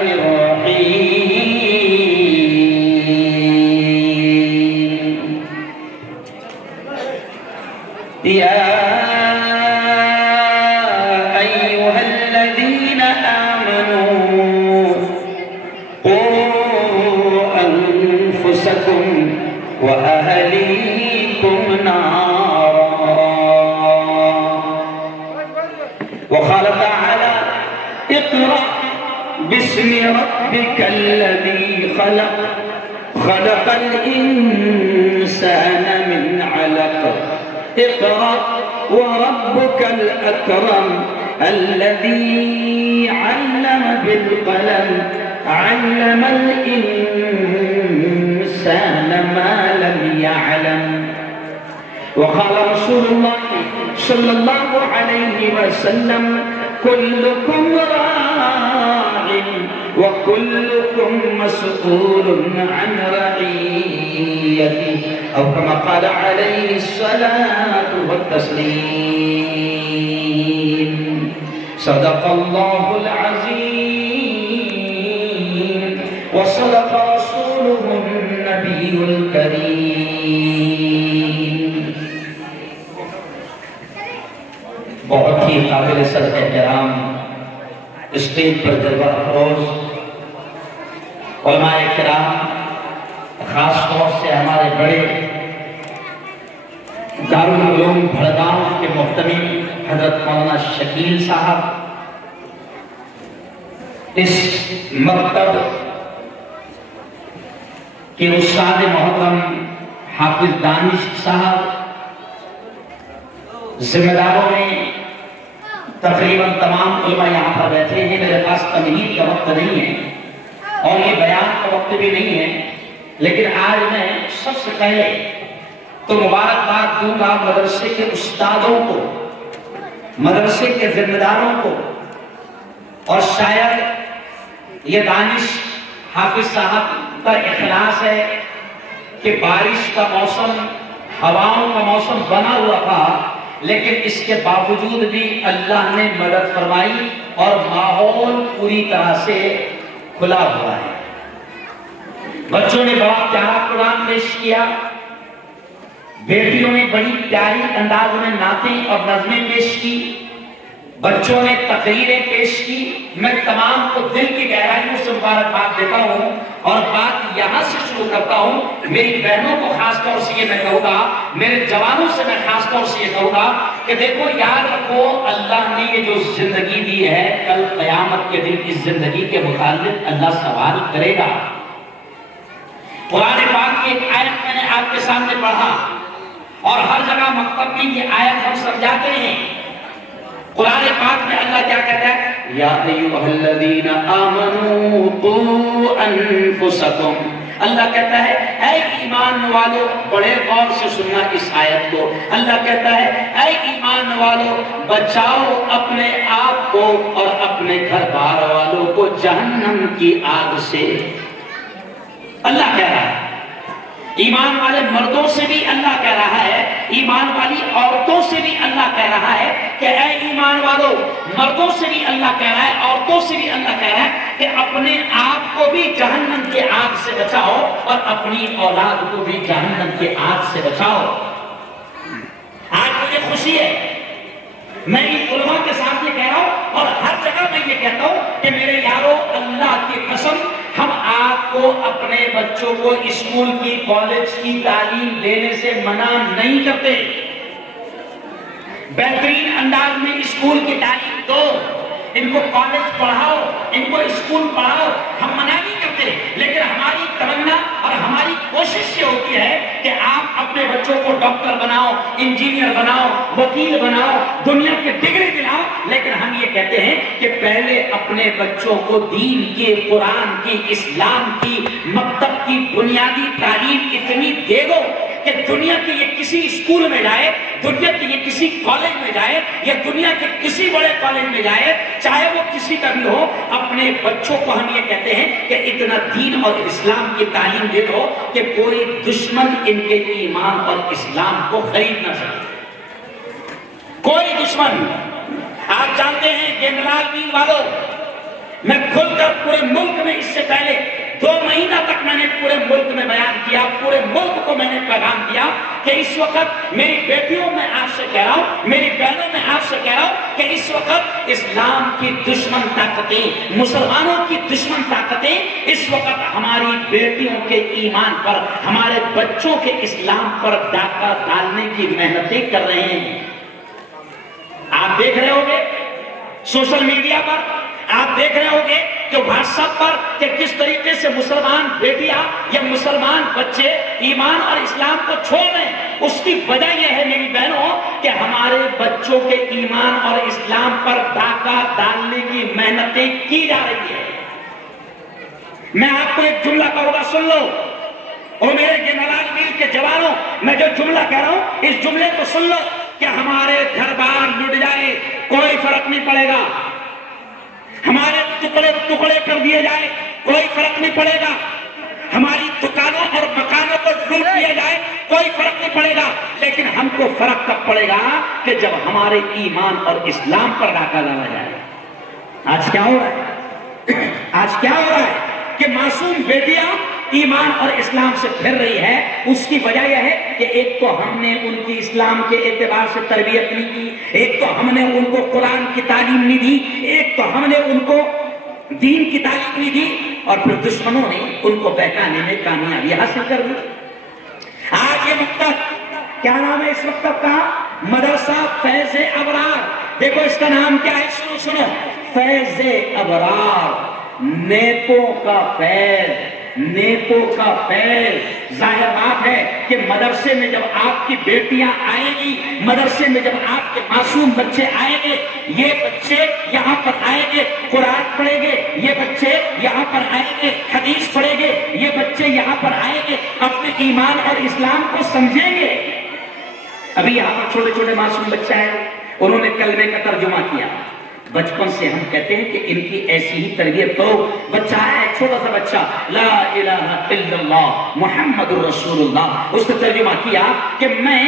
الرحیم، یا ایہا الذین آمنوا قوا انفسکم واہلیکم نارا، وقال تعالی اقرأ باسم ربک الذی خلق، خلق الانسان من علق، اقرأ وربك الأكرم الذي علم بالقلم، علم الإنسان ما لم يعلم، وقال رسول الله صلى الله عليه وسلم كلكم راع وكلكم مسؤول عن رعيته، أو كما قال عليه الصلاة والتسليم، صدق الله العظيم وصدق رسوله النبي الكريم۔ بہت ہی قابل صدر احترام اسٹیج پر جلوہ افروز علماء کرام، خاص طور سے ہمارے بڑے دارالعلوم بھڑگاؤں کے محتمم حضرت مولانا شکیل صاحب، اس مکتب کے استاد محترم حافظ دانش صاحب، ذمہ داروں میں تقریباً تمام علماء یہاں پر بیٹھے ہیں۔ میرے پاس تمہید کا وقت نہیں ہے اور یہ بیان کا وقت بھی نہیں ہے، لیکن آج میں سب سے پہلے تو مبارکباد دوں گا مدرسے کے استادوں کو، مدرسے کے ذمہ داروں کو، اور شاید یہ دانش حافظ صاحب کا اخلاص ہے کہ بارش کا موسم، ہواؤں کا موسم بنا ہوا تھا، لیکن اس کے باوجود بھی اللہ نے مدد فرمائی اور ماحول پوری طرح سے کھلا ہوا ہے۔ بچوں نے بڑا پیارا قرآن پیش کیا، بیٹیوں نے بڑی پیاری انداز میں نعتیں اور نظمیں پیش کی، بچوں نے تقریریں پیش کی۔ میں تمام کو دل کی گہرائیوں سے مبارکباد دیتا ہوں اور بات یہاں سے شروع کرتا ہوں۔ میری بہنوں کو خاص طور سے یہ میں کہوں گا، میرے جوانوں سے میں خاص طور سے یہ کہوں گا کہ دیکھو یاد رکھو، اللہ نے یہ جو زندگی دی ہے، کل قیامت کے دن اس زندگی کے متعلق اللہ سوال کرے گا۔ قرآن پاک کی ایک آیت میں نے آپ کے سامنے پڑھا، اور ہر جگہ مکتب کی یہ آیت ہم سمجھاتے ہیں. قرآن پاک میں اللہ کیا کہتا ہے؟ یا ایھا الذین آمنوا قوا انفسکم. اللہ کہتا ہے اے ایمان والو، بڑے غور سے سننا اس آیت کو. اللہ کہتا ہے اے ایمان والو، بچاؤ اپنے آپ کو اور اپنے گھر بار والوں کو جہنم کی آگ سے. اللہ کہہ رہا ہے ایمان والے مردوں سے بھی اللہ کہہ رہا ہے، ایمان والی عورتوں سے بھی اللہ کہہ رہا ہے کہ اے ایمان والو، مردوں سے بھی اللہ کہہ رہا ہے، عورتوں سے بھی اللہ کہہ رہا ہے کہ اپنے آپ کو بھی جہنم کی آگ سے بچاؤ اور اپنی اولاد کو بھی جہنم کی آگ سے بچاؤ. آج مجھے خوشی ہے، میں ان علماء کے ساتھ یہ کہہ رہا ہوں اور ہر جگہ میں یہ کہتا ہوں کہ میرے یارو، اللہ کی قسم، ہم آپ کو اپنے بچوں کو اسکول کی، کالج کی تعلیم دینے سے منع نہیں کرتے. بہترین انداز میں اسکول کی تعلیم دو، ان کو کالج پڑھاؤ، ان کو اسکول پڑھاؤ، ہم منع نہیں کرتے. لیکن ہماری تمنا اور ہماری کوشش یہ ہوتی ہے کہ آپ اپنے بچوں کو ڈاکٹر بناؤ، انجینئر بناؤ، وکیل بناؤ، دنیا کی ڈگری دلاؤ. لیکن ہم یہ کہتے ہیں کہ پہلے اپنے بچوں کو دین کی، قرآن کی، اسلام کی، مکتب کی بنیادی تعلیم اتنی دے دو کہ دنیا کے یہ کسی اسکول میں جائے، دنیا کے یہ کسی کالج میں جائے یا دنیا کے کسی بڑے کالج میں جائے، چاہے وہ کسی کا بھی ہو، اپنے بچوں کو ہم یہ کہتے ہیں کہ اتنا دین اور اسلام کی تعلیم دے دو کہ کوئی دشمن ان کے ایمان اور اسلام کو خرید نہ سکے. کوئی دشمن. آپ جانتے ہیں جنرل مین والوں، میں کھل کر پورے ملک میں اس سے پہلے 2 مہینہ تک میں نے پورے ملک میں بیان کیا، پورے ملک کو میں نے پیغام دیا کہ اس وقت میری بیٹیوں میں آپ سے کہہ رہا ہوں، میری بہنوں میں آپ سے کہہ رہا ہوں کہ اس وقت اسلام کی دشمن طاقتیں، مسلمانوں کی دشمن طاقتیں اس وقت ہماری بیٹیوں کے ایمان پر، ہمارے بچوں کے اسلام پر ڈاکہ ڈالنے کی محنتیں کر رہے ہیں. آپ دیکھ رہے ہوں گے سوشل میڈیا پر، آپ دیکھ رہے ہوں گے کہ واٹس ایپ پر کہ کس طریقے سے مسلمان بیٹیاں یا مسلمان بچے ایمان اور اسلام کو چھوڑ رہے ہیں. اس کی وجہ یہ ہے میری بہنوں کہ ہمارے بچوں کے ایمان اور اسلام پر ڈاکہ ڈالنے کی محنتیں کی جا رہی ہے. میں آپ کو ایک جملہ کہوں گا، سن لو. اور میرے جنرل مین کے جوانوں، میں جو جملہ کہہ رہا ہوں اس جملے کو سن لو کہ ہمارے گھر بار لٹ جائے کوئی فرق نہیں پڑے گا، ہمارے ٹکڑے ٹکڑے کر دیے جائے کوئی فرق نہیں پڑے گا، ہماری دکانوں اور مکانوں کو لوٹ لیا جائے کوئی فرق نہیں پڑے گا. لیکن ہم کو فرق کب پڑے گا کہ جب ہمارے ایمان اور اسلام پر ڈاکہ ڈالا جائے. آج کیا ہو رہا ہے؟ آج کیا ہو رہا ہے کہ معصوم بیٹیاں ایمان اور اسلام سے پھر رہی ہے. اس کی وجہ یہ ہے کہ ایک تو ہم نے ان کی اسلام کے اعتبار سے تربیت نہیں کی، ایک تو ہم نے ان کو قرآن کی تعلیم نہیں دی، ایک تو ہم نے ان کو دین کی تعلیم نہیں دی، اور پھر دشمنوں نے ان کو بہکانے میں کامیابی حاصل کر دی. آج یہ مکتب، کیا نام ہے اس مکتب کا؟ مدرسہ فیض ابرار. دیکھو اس کا نام کیا ہے، سنو سنو، فیض ابرار، نیکوں کا فیض، نیکوں کا فیض. ظاہر بات ہے کہ مدرسے میں جب آپ کی بیٹیاں آئیں گی، مدرسے میں جب آپ کے معصوم بچے آئیں گے، یہ بچے یہاں پر آئیں گے قرآن پڑھیں گے، یہ بچے یہاں پر آئیں گے حدیث پڑھیں گے، یہ بچے یہاں پر آئیں گے اپنے ایمان اور اسلام کو سمجھیں گے. ابھی یہاں پر چھوٹے چھوٹے معصوم بچے ہیں، انہوں نے کلمے کا ترجمہ کیا. بچپن سے ہم کہتے ہیں کہ ان کی ایسی ہی تربیت کرو. بچہ ہے چھوٹا سا بچہ، لا الہ الا اللہ محمد رسول اللہ، اس نے ترجمہ کیا کہ میں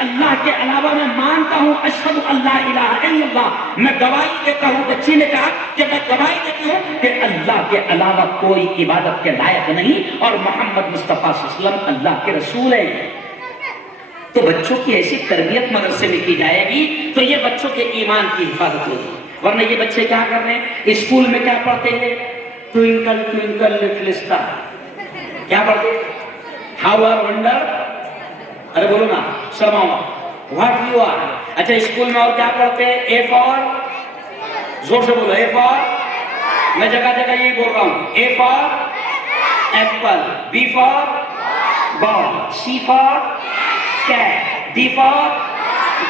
اللہ کے علاوہ میں مانتا ہوں، اشہد اللہ الہ الا اللہ، میں گواہی دیتا ہوں. بچی نے کہا کہ میں گواہی دیتی ہوں کہ اللہ کے علاوہ کوئی عبادت کے لائق نہیں اور محمد مصطفیٰ صلی اللہ علیہ وسلم اللہ کے رسول ہیں. تو بچوں کی ایسی تربیت مدرسے میں کی جائے گی تو یہ بچوں کے ایمان کی حفاظت ہوگی. ورنہ یہ بچے کیا کر رہے ہیں؟ اسکول میں کیا پڑھتے ہیں؟ Twinkle twinkle little star. کیا پڑھتے ہیں؟ How are wonder. ارے بولو نا، شرماؤ. What you are. اچھا اسکول میں اور کیا پڑھتے ہیں؟ اے فار، زور سے بولو، اے فار. میں جگہ جگہ یہی بول رہا ہوں، A for apple, B for ball, C for cat, D for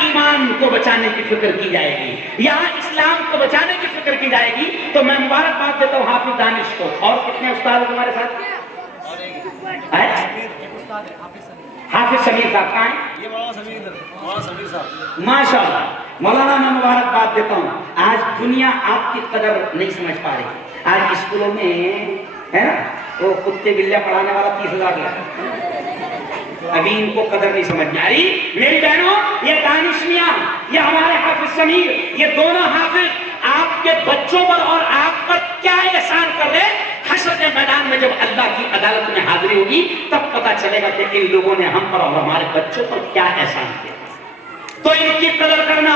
ایمان کو بچانے کی فکر کی جائے گی، یہاں اسلام کو بچانے کی فکر کی جائے گی، تو میں مبارکباد دیتا ہوں حافظ دانش کو۔ اور کتنے استاد ہیں تمہارے ساتھ؟ حافظ سمیر صاحب کہاں ہیں؟ ماشاء اللہ مولانا، میں مبارکباد دیتا ہوں۔ آج دنیا آپ کی قدر نہیں سمجھ پا رہی۔ آج اسکولوں میں ہے نا وہ کتے بلے پڑھانے والا 30,000 لگا، ابھی ان کو قدر نہیں سمجھ میں آ رہی۔ میری بہنوں، یہ دانش میاں، یہ ہمارے حافظ سمیر، یہ دونوں حافظ آپ کے بچوں پر اور آپ پر کیا احسان کر رہے؟ حشر کے میدان میں جب اللہ کی عدالت میں حاضری ہوگی تب پتہ چلے گا کہ ان لوگوں نے ہم پر اور ہمارے بچوں پر کیا احسان کیا۔ تو ان کی قدر کرنا،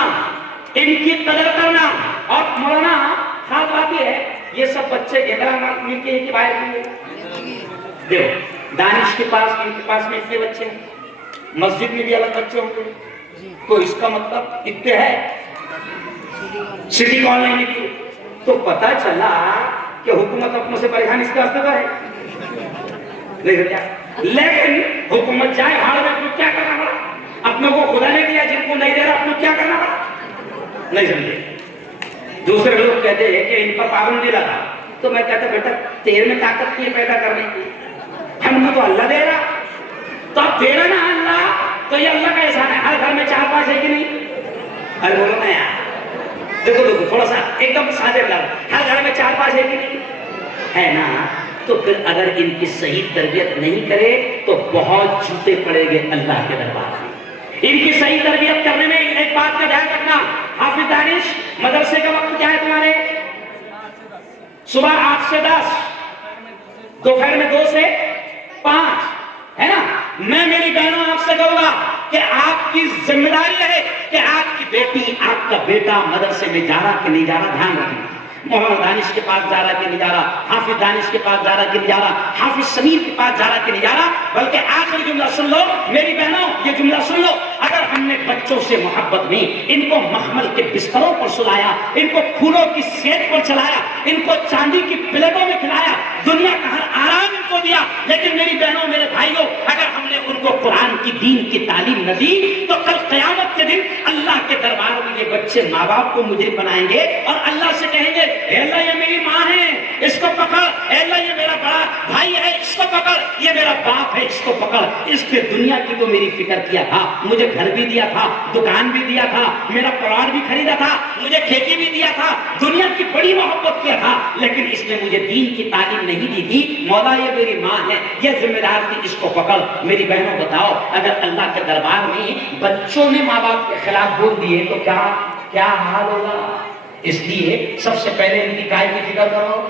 ان کی قدر کرنا۔ اور مولانا خاص بات یہ ہے، یہ سب بچے گھیرا مل کے ایک باہر ہوئے۔ دیکھو دانش کے پاس، ان کے پاس میں اتنے بچے ہیں، مسجد میں بھی الگ بچے ہوں گے، تو اس کا مطلب اتنے ہے سٹی کالونی میں بھی۔ تو پتہ چلا کہ حکومت اپنوں سے پریشان اس کا استعمال ہے نہیں سمجھا؟ لیکن حکومت جائے ہار میں کیا کرنا پڑا؟ اپنوں کو خدا نے دیا، جن کو نہیں دے رہا اپنوں کیا کرنا پڑا؟ نہیں سمجھے؟ دوسرے لوگ کہتے ہیں کہ ان پر پابندی لگا، تو میں کہتا بیٹا تیرے میں طاقت کی پیدا کرنے کی، ہم نے تو اللہ دے رہا، تو اب دے رہا نا اللہ، تو یہ اللہ کا احسان ہے۔ ہر گھر میں 4-5 ہے کہ نہیں؟ ارے بولو نا یار، دیکھو دیکھو تھوڑا سا ایک دم سادے لفظ، ہر گھر میں 4-5 ہے کہ نہیں؟ ہے نا؟ تو پھر اگر ان کی صحیح تربیت نہیں کرے تو بہت جوتے پڑے گے اللہ کے دربار میں۔ ان کی صحیح تربیت کرنے میں ایک بات کا دھیان رکھنا، حافظ دانش مدرسے کا وقت کیا ہے تمہارے؟ صبح 8 سے 10، دوپہر میں 2 سے 5، ہے نا؟ میں میری بہنوں آپ سے کہوں گا کہ آپ کی ذمہ داری ہے کہ آپ کی بیٹی، آپ کا بیٹا مدرسے میں جا رہا کہ نہیں جا رہا، دھیان رکھنا۔ مولانا دانش کے پاس جا رہا کہ نہیں جا رہا، حافظ دانش کے پاس جا رہا کہ نہیں جا رہا، حافظ سمیر کے پاس جا رہا کہ نہیں جا رہا۔ بلکہ آخری جملہ سن لو میری بہنوں، یہ جملہ سن لو، اگر ہم نے بچوں سے محبت نہیں، ان کو مخمل کے بستروں پر سلایا، ان کو پھولوں کی سیٹ پر چلایا، ان کو چاندی کی پلیٹوں میں کھلایا، دنیا کا ہر آرام ان کو دیا، لیکن میری بہنوں میرے بھائیوں، اگر ہم نے ان کو قرآن کی دین کی تعلیم نہ دی تو کل قیامت کے دن اللہ کے دربار میں یہ بچے ماں باپ کو مجرم بنائیں گے اور اللہ سے کہیں گے اے اللہ یہ میری ماں ہے اس کو پکڑ، اے اللہ یہ میرا بڑا بھائی ہے اس کو پکڑ، یہ میرا باپ ہے اس کو پکڑ، اس کے دنیا کی تو میری فکر کیا تھا، مجھے گھر بھی دیا تھا، دکان بھی دیا تھا، میرا پلاٹ بھی خریدا تھا، مجھے کھیتی بھی دیا تھا، دنیا کی بڑی محبت کیا تھا، لیکن اس نے مجھے دین کی تعلیم نہیں دی تھی، مولا یہ میری ماں ہے، یہ ذمہ دار تھی، اس کو پکڑ۔ میری بہنوں بتاؤ اگر اللہ کے دربار میں بچوں نے ماں باپ کے خلاف بول دیے تو کیا حال ہوگا؟ اس لیے سب سے پہلے ان کی کائے کی فکر کرو،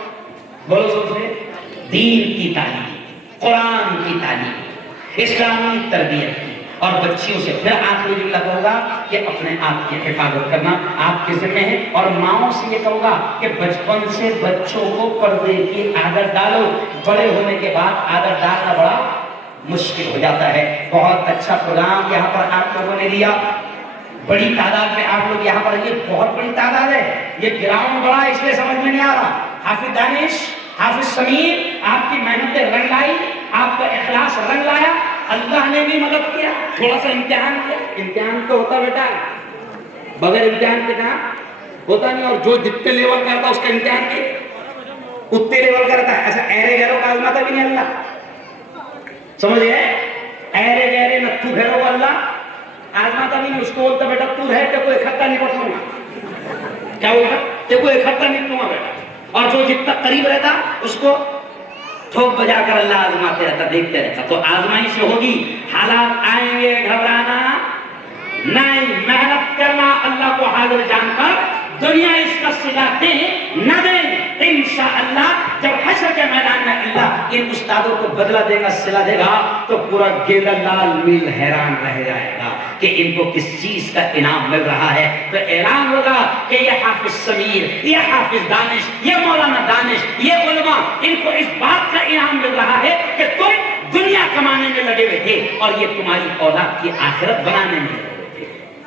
بولو سب سے، دین کی تعلیم، قرآن کی تعلیم، اسلامی تربیت کی، اور بچیوں سے پھر آخری جملہ کہوں گا کہ اپنے آپ کی حفاظت کرنا آپ کے ذمہ ہے، اور ماؤں سے یہ کہوں گا کہ بچپن سے بچوں کو پردے کی عادت ڈالو، بڑے ہونے کے بعد عادت ڈالنا بڑا مشکل ہو جاتا ہے۔ بہت اچھا پروگرام یہاں پر آپ لوگوں نے دیا، بڑی تعداد میں آپ لوگ یہاں پر، یہ بہت بڑی تعداد ہے، یہ گراؤنڈ بڑا اس لیے سمجھ میں نہیں آ رہا۔ حافظ دانش، حافظ سمیر، آپ کی محنتیں رنگ لائی، آپ کا اخلاص رنگ لایا، اللہ نے بھی مدد کیا، تھوڑا سا امتحان کیا، امتحان تو ہوتا بیٹا، بغیر امتحان کے کہاں ہوتا نہیں، اور جو جتنے لیول کرتا اس کا امتحان کی اتنے لیول کرتا ہے، ایسا ایرے گہروں کا آزماتا بھی نہیں اللہ، سمجھ گئے؟ ایرے گہرے نتھو گھروں کو اللہ آزماتا بھی نہیں، اس کو بولتا بیٹا تو ہے تو کوئی اکٹھا نہیں پڑھوں گا، کیا بولتا تو کوئی اکٹھا نہیں پڑھوں گا بیٹا، اور جو جتنا قریب رہتا اس کو ٹھوک بجا کر اللہ آزماتے رہتا، دیکھتے رہتا۔ تو آزمائش ہوگی، حالات آئیں گے، گھبرانا نہیں، محنت کرنا، اللہ کو حاضر جان کر، دنیا اس کا صلہ دے نہ دے، انشاءاللہ جب حشر کے میدان میں اللہ ان استادوں کو بدلہ دے گا، صلہ دے گا، تو پورا گیلا لال میل حیران رہ جائے گا کہ ان کو کس چیز کا انعام مل رہا ہے۔ تو اعلان ہوگا کہ یہ حافظ سمیر، یہ حافظ دانش، یہ مولانا دانش، یہ علماء، ان کو اس بات کا انعام مل رہا ہے کہ تم دنیا کمانے میں لگے ہوئے تھے اور یہ تمہاری اولاد کی آخرت بنانے میں لگے ہوئے تھے۔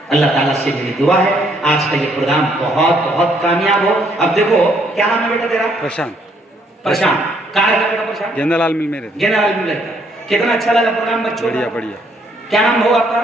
اللہ تعالیٰ سے میری دعا ہے آج کا یہ پروگرام بہت بہت کامیاب ہو۔ اب دیکھو کیا نام ہے بیٹا تیرا؟ پرشانت، کہاں رہتا بیٹا پرشانت؟ گیندہ لال مل میں رہتا، گیندہ لال مل رہتا۔ کتنا اچھا لگا پروگرام بچوں کا؟ بڑھیا بڑھیا۔ کیا نام ہوگا آپ کا؟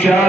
4